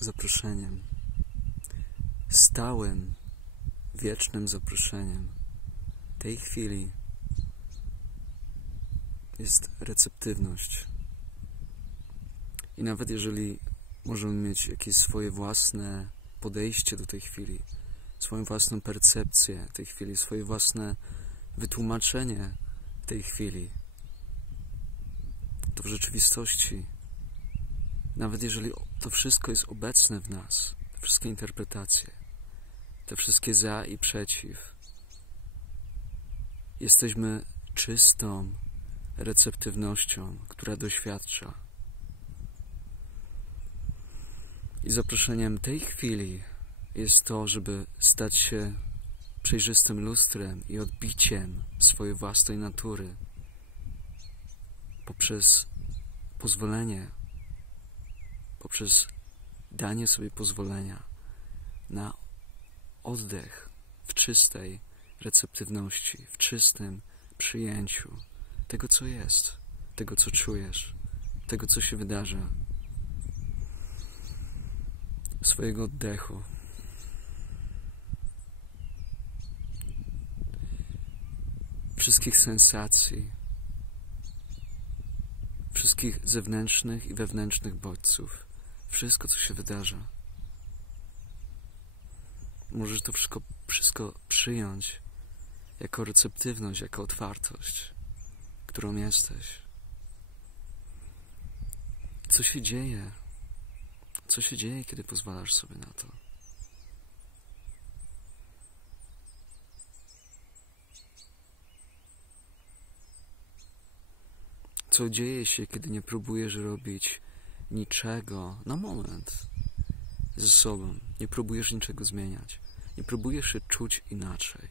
zaproszeniem, stałym, wiecznym zaproszeniem tej chwili jest receptywność. I nawet jeżeli możemy mieć jakieś swoje własne podejście do tej chwili, swoją własną percepcję tej chwili, swoje własne wytłumaczenie tej chwili, to w rzeczywistości, nawet jeżeli to wszystko jest obecne w nas, te wszystkie interpretacje, te wszystkie za i przeciw, jesteśmy czystą receptywnością, która doświadcza. I zaproszeniem tej chwili jest to, żeby stać się przejrzystym lustrem i odbiciem swojej własnej natury poprzez pozwolenie, poprzez danie sobie pozwolenia na oddech w czystej receptywności, w czystym przyjęciu tego, co jest, tego, co czujesz, tego, co się wydarza, swojego oddechu. Wszystkich sensacji, wszystkich zewnętrznych i wewnętrznych bodźców, wszystko, co się wydarza. Możesz to wszystko, wszystko przyjąć jako receptywność, jako otwartość, którą jesteś. Co się dzieje? Co się dzieje, kiedy pozwalasz sobie na to? Co dzieje się, kiedy nie próbujesz robić niczego na moment ze sobą? Nie próbujesz niczego zmieniać. Nie próbujesz się czuć inaczej.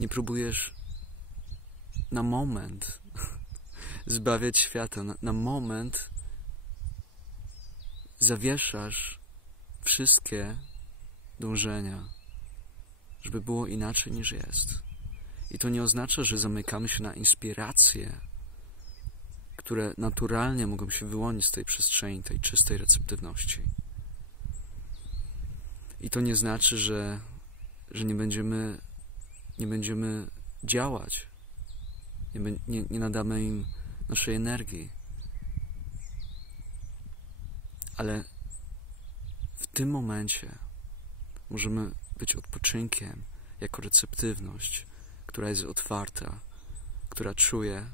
Nie próbujesz na moment zbawiać świata, na, na moment zawieszasz wszystkie dążenia, żeby było inaczej niż jest. I to nie oznacza, że zamykamy się na inspiracje, które naturalnie mogą się wyłonić z tej przestrzeni, tej czystej receptywności. I to nie znaczy, że, że nie będziemy, nie będziemy działać, nie, nie, nie nadamy im naszej energii. Ale w tym momencie możemy być odpoczynkiem jako receptywność, która jest otwarta, która czuje,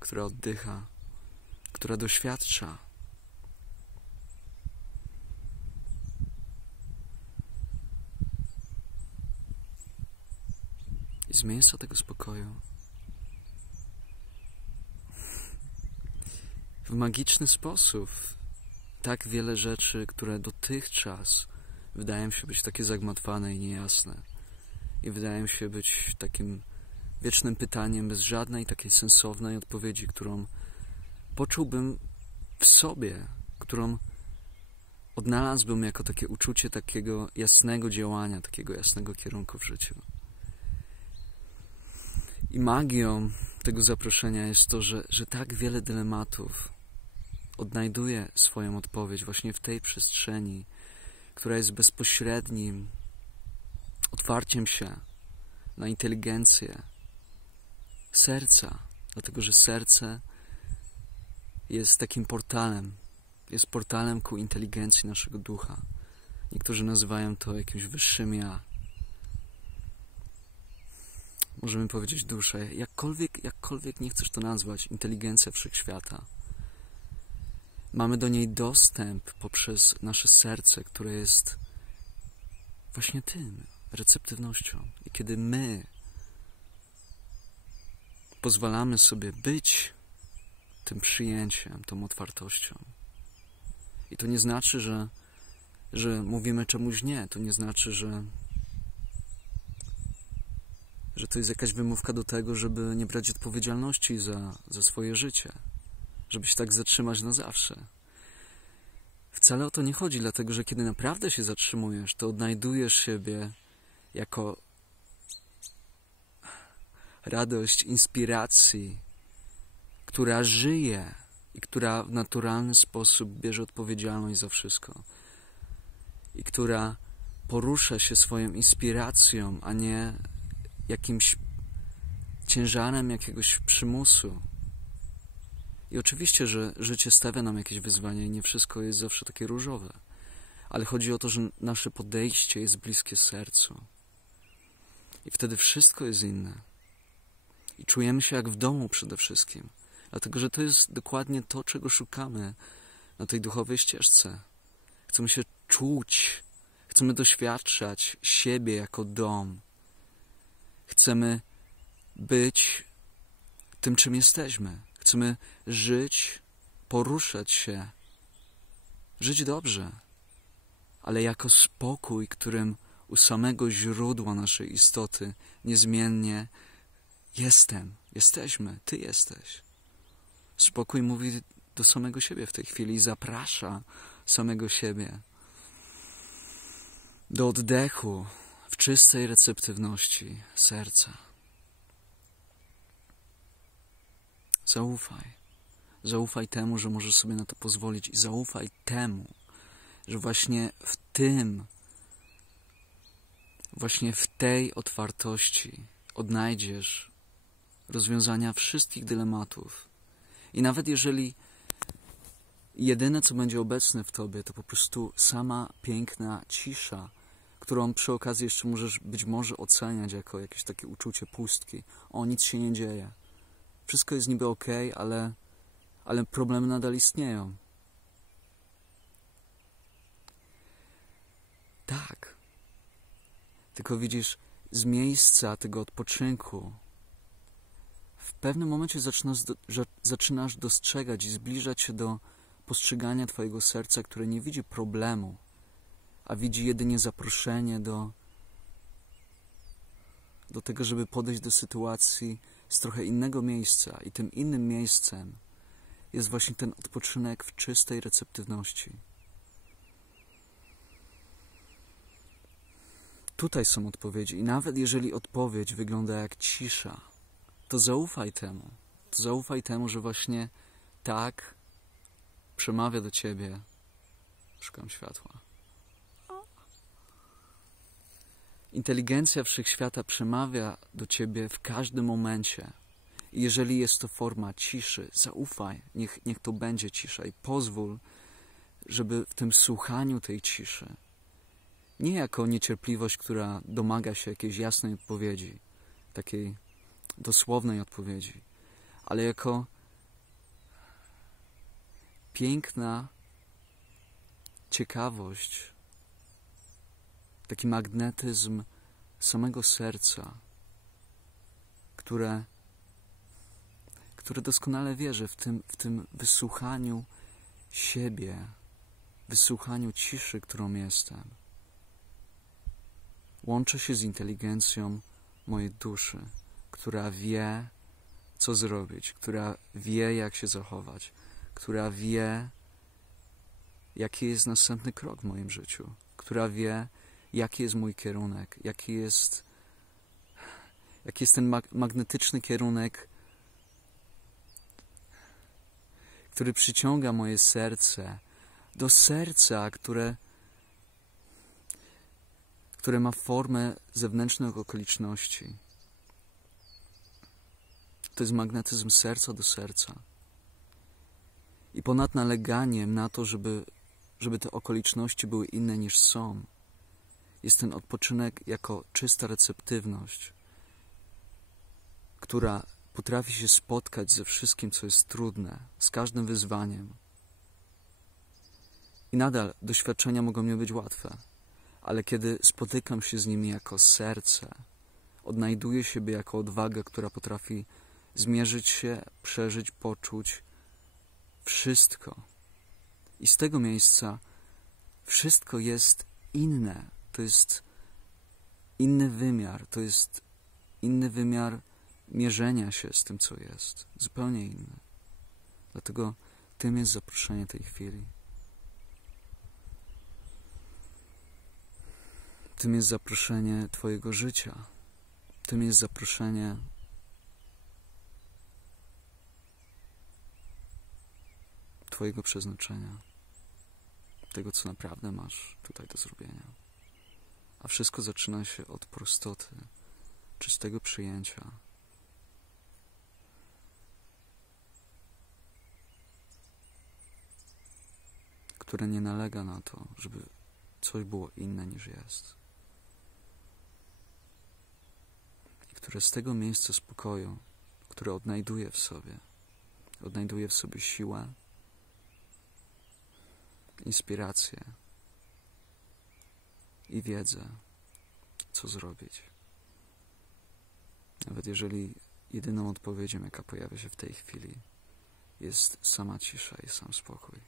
która oddycha, która doświadcza. I z miejsca tego spokoju w magiczny sposób tak wiele rzeczy, które dotychczas wydają się być takie zagmatwane i niejasne i wydają się być takim wiecznym pytaniem bez żadnej takiej sensownej odpowiedzi, którą poczułbym w sobie, którą odnalazłbym jako takie uczucie takiego jasnego działania, takiego jasnego kierunku w życiu. I magią tego zaproszenia jest to, że, że tak wiele dylematów odnajduje swoją odpowiedź właśnie w tej przestrzeni, która jest bezpośrednim otwarciem się na inteligencję serca, dlatego że serce jest takim portalem, jest portalem ku inteligencji naszego ducha. Niektórzy nazywają to jakimś wyższym ja. Możemy powiedzieć duszę, jakkolwiek, jakkolwiek nie chcesz to nazwać, inteligencja wszechświata. Mamy do niej dostęp poprzez nasze serce, które jest właśnie tym, receptywnością. I kiedy my pozwalamy sobie być tym przyjęciem, tą otwartością. I to nie znaczy, że, że mówimy czemuś nie. To nie znaczy, że, że to jest jakaś wymówka do tego, żeby nie brać odpowiedzialności za, za swoje życie żeby się tak zatrzymać na zawsze. Wcale o to nie chodzi, dlatego że kiedy naprawdę się zatrzymujesz, to odnajdujesz siebie jako radość inspiracji, która żyje i która w naturalny sposób bierze odpowiedzialność za wszystko i która porusza się swoją inspiracją, a nie jakimś ciężarem jakiegoś przymusu. I oczywiście, że życie stawia nam jakieś wyzwania i nie wszystko jest zawsze takie różowe, ale chodzi o to, że nasze podejście jest bliskie sercu. I wtedy wszystko jest inne. I czujemy się jak w domu przede wszystkim, dlatego że to jest dokładnie to, czego szukamy na tej duchowej ścieżce. Chcemy się czuć, chcemy doświadczać siebie jako dom. Chcemy być tym, czym jesteśmy. Chcemy żyć, poruszać się, żyć dobrze, ale jako spokój, którym u samego źródła naszej istoty niezmiennie jestem, jesteśmy, Ty jesteś. Spokój mówi do samego siebie w tej chwili, zaprasza samego siebie do oddechu w czystej receptywności serca. Zaufaj. Zaufaj temu, że możesz sobie na to pozwolić i zaufaj temu, że właśnie w tym, właśnie w tej otwartości odnajdziesz rozwiązania wszystkich dylematów. I nawet jeżeli jedyne, co będzie obecne w tobie, to po prostu sama piękna cisza, którą przy okazji jeszcze możesz być może oceniać jako jakieś takie uczucie pustki. O, nic się nie dzieje. Wszystko jest niby ok, ale, ale problemy nadal istnieją. Tak. Tylko widzisz, z miejsca tego odpoczynku w pewnym momencie zaczynasz, dostrzegać i zbliżać się do postrzegania Twojego serca, które nie widzi problemu, a widzi jedynie zaproszenie do, do tego, żeby podejść do sytuacji z trochę innego miejsca. I tym innym miejscem jest właśnie ten odpoczynek w czystej receptywności. Tutaj są odpowiedzi, i nawet jeżeli odpowiedź wygląda jak cisza, to zaufaj temu. To zaufaj temu, że właśnie tak przemawia do ciebie. Szukam światła. Inteligencja wszechświata przemawia do ciebie w każdym momencie. I jeżeli jest to forma ciszy, zaufaj, niech, niech to będzie cisza i pozwól, żeby w tym słuchaniu tej ciszy, nie jako niecierpliwość, która domaga się jakiejś jasnej odpowiedzi, takiej dosłownej odpowiedzi, ale jako piękna ciekawość, taki magnetyzm samego serca, które, które doskonale wierzy w tym, w tym wysłuchaniu siebie, wysłuchaniu ciszy, którą jestem. Łączę się z inteligencją mojej duszy, która wie, co zrobić, która wie, jak się zachować, która wie, jaki jest następny krok w moim życiu, która wie, jaki jest mój kierunek, jaki jest, jaki jest ten mag magnetyczny kierunek, który przyciąga moje serce do serca, które, które ma formę zewnętrznych okoliczności. To jest magnetyzm serca do serca. I ponad naleganiem na to, żeby, żeby te okoliczności były inne niż są, jest ten odpoczynek jako czysta receptywność, która potrafi się spotkać ze wszystkim, co jest trudne, z każdym wyzwaniem. I nadal doświadczenia mogą nie być łatwe, ale kiedy spotykam się z nimi jako serce, odnajduję siebie jako odwagę, która potrafi zmierzyć się, przeżyć, poczuć wszystko. I z tego miejsca wszystko jest inne to jest inny wymiar, to jest inny wymiar mierzenia się z tym, co jest, zupełnie inny. Dlatego tym jest zaproszenie tej chwili. Tym jest zaproszenie Twojego życia. Tym jest zaproszenie Twojego przeznaczenia, tego, co naprawdę masz tutaj do zrobienia. A wszystko zaczyna się od prostoty, czystego przyjęcia. Które nie nalega na to, żeby coś było inne niż jest. I które z tego miejsca spokoju, które odnajduje w sobie, odnajduje w sobie siłę, inspirację i wiedzę, co zrobić. Nawet jeżeli jedyną odpowiedzią, jaka pojawia się w tej chwili, jest sama cisza i sam spokój.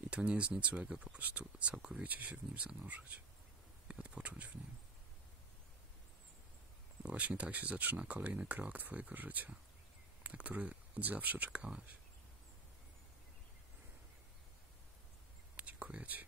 I to nie jest nic złego, po prostu całkowicie się w nim zanurzyć i odpocząć w nim. Bo właśnie tak się zaczyna kolejny krok Twojego życia, na który od zawsze czekałeś. liquid